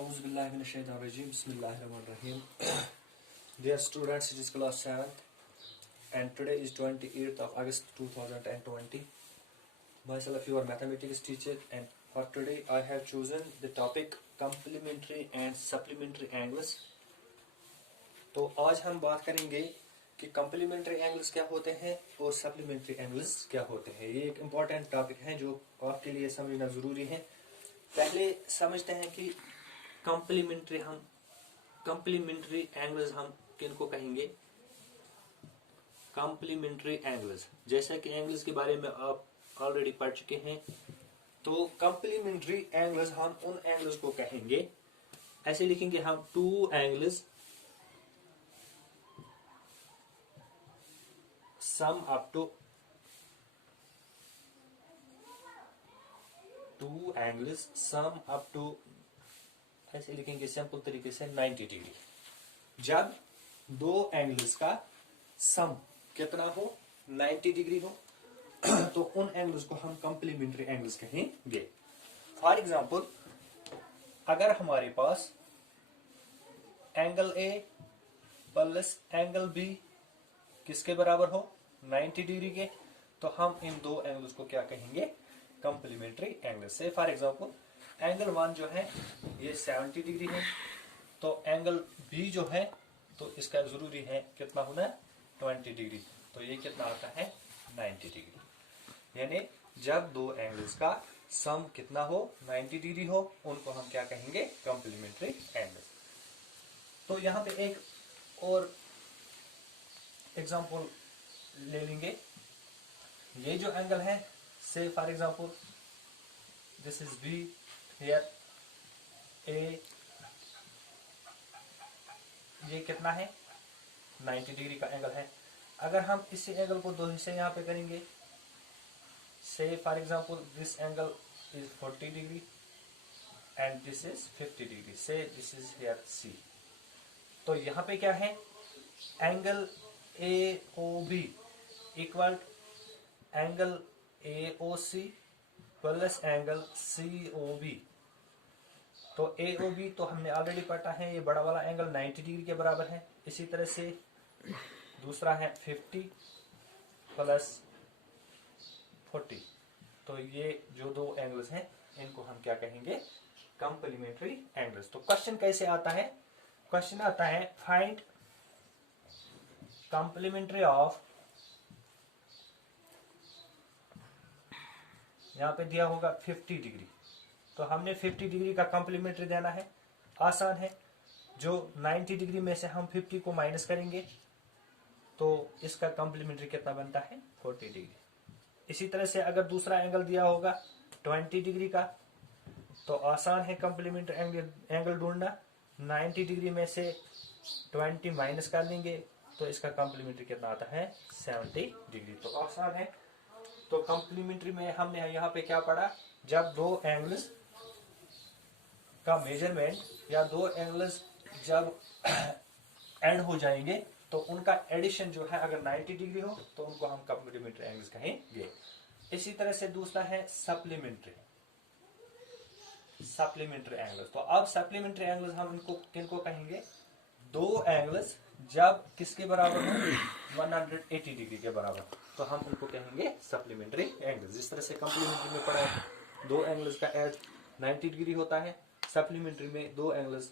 Auzubillahiminash-shaytanir-rajim. Bismillahir-rahmanir-rahim. Dear students, it is class 7th and today is 28th of August 2020. Myself your mathematics teacher, and for today I have chosen the topic complementary and supplementary angles. तो आज हम बात करेंगे कि complementary angles क्या होते हैं और supplementary angles क्या होते हैं. ये एक important topic है जो आपके लिए समझना ज़रूरी है. पहले समझते हैं कि कम्प्लीमेंट्री एंगल्स हम किनको कहेंगे. कम्प्लीमेंट्री एंगल्स, जैसा कि एंगल्स के बारे में आप ऑलरेडी पढ़ चुके हैं, तो कम्प्लीमेंट्री एंगल्स हम उन एंगल्स को कहेंगे, ऐसे लिखेंगे हम two angles sum up to two angles sum up to, ऐसे लिखेंगे सिंपल तरीके से 90 डिग्री. जब दो एंगल्स का सम कितना हो, 90 डिग्री हो, तो उन एंगल्स को हम कम्प्लीमेंट्री एंगल्स कहेंगे. फॉर एग्जांपल, अगर हमारे पास एंगल ए प्लस एंगल बी किसके बराबर हो, 90 डिग्री के, तो हम इन दो एंगल्स को क्या कहेंगे, कम्प्लीमेंट्री एंगल्स. से फॉर एग्जांपल एंगल 1 जो है ये 70 डिग्री है, तो एंगल बी जो है तो इसका जरूरी है कितना होना, 20 डिग्री, तो ये कितना आता है, 90 डिग्री. यानी जब दो एंगल्स का सम कितना हो, 90 डिग्री हो, उनको हम क्या कहेंगे, कम्प्लीमेंट्री एंगल. तो यहाँ पे एक और एग्जांपल ले लेंगे. ये जो एंगल है, say for example this is b, here a, ये कितना है, 90 डिग्री का एंगल है. अगर हम इसी एंगल को दो हिस्से यहाँ पे करेंगे, say for example this angle is 40 degree and this is 50 degree, say this is here C. तो यहाँ पे क्या है, angle A O B equal angle A O C plus angle C O B. तो ए ओ बी तो हमने already पढ़ा है, ये बड़ा वाला एंगल 90 डिग्री के बराबर है. इसी तरह से दूसरा है 50 प्लस 40, तो ये जो दो एंगल्स हैं इनको हम क्या कहेंगे, कम्प्लीमेंट्री एंगल्स. तो क्वेश्चन कैसे आता है, क्वेश्चन आता है फाइंड कम्प्लीमेंट्री ऑफ, यहाँ पे दिया होगा 50 डिग्री, तो हमने 50 डिग्री का कम्प्लीमेंट्री देना है. आसान है, जो 90 डिग्री में से हम 50 को माइनस करेंगे तो इसका कम्प्लीमेंट्री कितना बनता है, 40 डिग्री. इसी तरह से अगर दूसरा एंगल दिया होगा 20 डिग्री का, तो आसान है कम्प्लीमेंट्री एंगल ढूंढना. 90 डिग्री में से 20 माइनस कर लेंगे तो इसका कम्प्लीमेंट्री कितना आता है, 70 डिग्री. तो आसान है. तो कम्प्लीमेंट्री में हमने यहाँ पे क्या पढ़ा, जब दो एंगल्स का मेजरमेंट या दो एंगल्स जब एंड हो जाएंगे तो उनका एडिशन जो है अगर 90 डिग्री हो तो उनको हम कम्प्लीमेंट्री एंगल्स कहेंगे. इसी तरह से दूसरा है सप्लीमेंट्री एंगल्स. तो अब सप्लीमेंट्री एंगल्स हम इनको किनको कहेंगे, दो एंगल्स जब किसके बराबर हो, 180 डिग्री के बराबर, तो हम उनको कहेंगे सप्लीमेंट्री एंगल्स. जिस तरह से कम्प्लीमेंट्री में पढ़ा है, दो एंगल्स का एड 90 डिग्री होता है, सप्लीमेंट्री में दो एंगल्स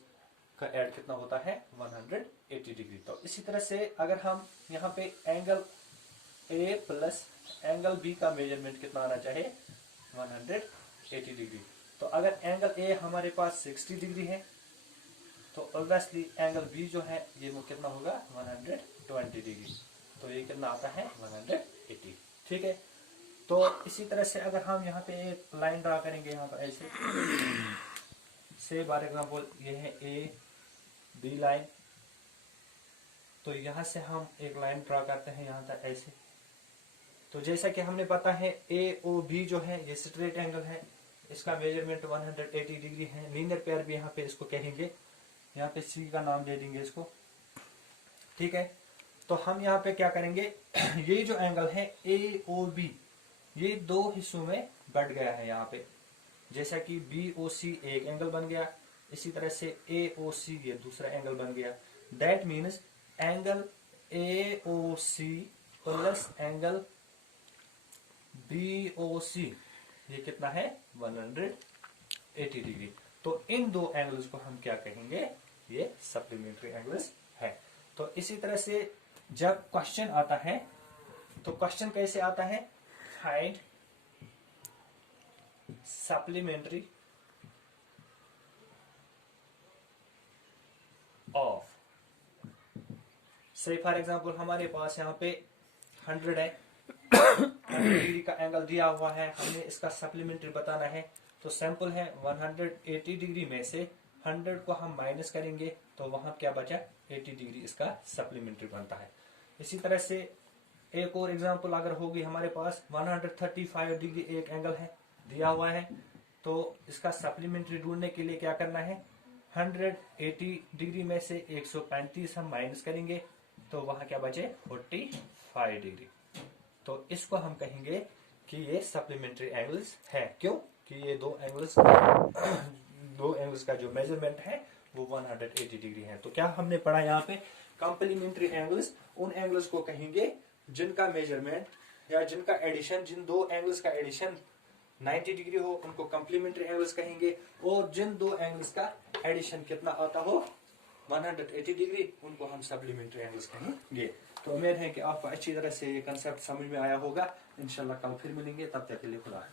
का एड कितना होता है, 180 डिग्री. तो इसी तरह से अगर हम यहाँ पे एंगल ए प्लस एंगल बी का मेजरमेंट कितना आना चाहिए, 180 डिग्री. तो अगर एंगल ए हमारे पास 60 डिग्री है, तो ऑब्वियसली एंगल बी जो है ये वो कितना होगा, 120 डिग्री. तो ये कितना आता है, 180. ठीक है. तो इसी तरह से अगर हम यहाँ पे एक लाइन ड्रा करेंगे, यहाँ पर ऐसे से फॉर एग्जांपल ये है ए बी लाइन, तो यहाँ से हम एक लाइन ड्रा करते हैं यहाँ तक ऐसे. तो जैसा कि हमने पता है ए ओ बी जो है ये स्ट्रेट एंगल है, इसका मेजरमेंट 180 डिग्री है. लीनियर पेयर भी यहाँ पे इसको कहेंगे, यहाँ पे सी का नाम दे देंगे इसको. ठीक है. तो हम यहाँ पे क्या करेंगे, ये जो एंगल है ए ओ बी ये दो हिस्सों में बढ़ गया है. यहाँ पे जैसा कि बी ओ सी एक एंगल बन गया, इसी तरह से AOC ये दूसरा एंगल बन गया। That means angle AOC plus angle BOC ये कितना है 180 डिग्री। तो इन दो एंगल्स को हम क्या कहेंगे, ये सप्लीमेंट्री एंगल्स है। तो इसी तरह से जब क्वेश्चन आता है तो क्वेश्चन कैसे आता है, फाइंड सप्लीमेंट्री ऑफ, से फॉर एग्जांपल हमारे पास यहाँ पे 100 है, 100 डिग्री का एंगल दिया हुआ है, हमने इसका सप्लीमेंट्री बताना है। तो सैंपल है 180 डिग्री में से 100 को हम माइनस करेंगे तो वहां क्या बचा 80 डिग्री इसका सप्लीमेंट्री बनता है। इसी तरह से एक और एग्जांपल अगर होगी हमारे पास 135 डिग्री एक एंगल है दिया हुआ है, तो इसका सप्लीमेंट्री ढूंढने के लिए क्या करना है, 180 डिग्री में से 135 हम माइनस करेंगे तो वहां क्या बचे 45 डिग्री। तो इसको हम कहेंगे कि ये सप्लीमेंट्री एंगल्स है। क्यों कि ये दो एंगल्स का जो मेजरमेंट है वो 180 डिग्री है। तो क्या हमने पढ़ा यहाँ पे, कॉम्प्लीमेंट्री एंगल्स उन एंगल्स को कहेंगे जिनका मेजरमेंट या जिनका एडिशन, जिन दो एंगल्स का एडिशन 90 डिग्री हो उनको कॉम्प्लीमेंट्री एंगल्स कहेंगे, और जिन दो एंगल्स का एडिशन कितना आता हो 180 डिग्री उनको हम सप्लीमेंट्री एंगल्स कहेंगे। तो उम्मीद है कि आपको अच्छी तरह से ये कंसेप्ट समझ में आया होगा। इंशाल्लाह कल फिर मिलेंगे, तब तक के लिए खुदा।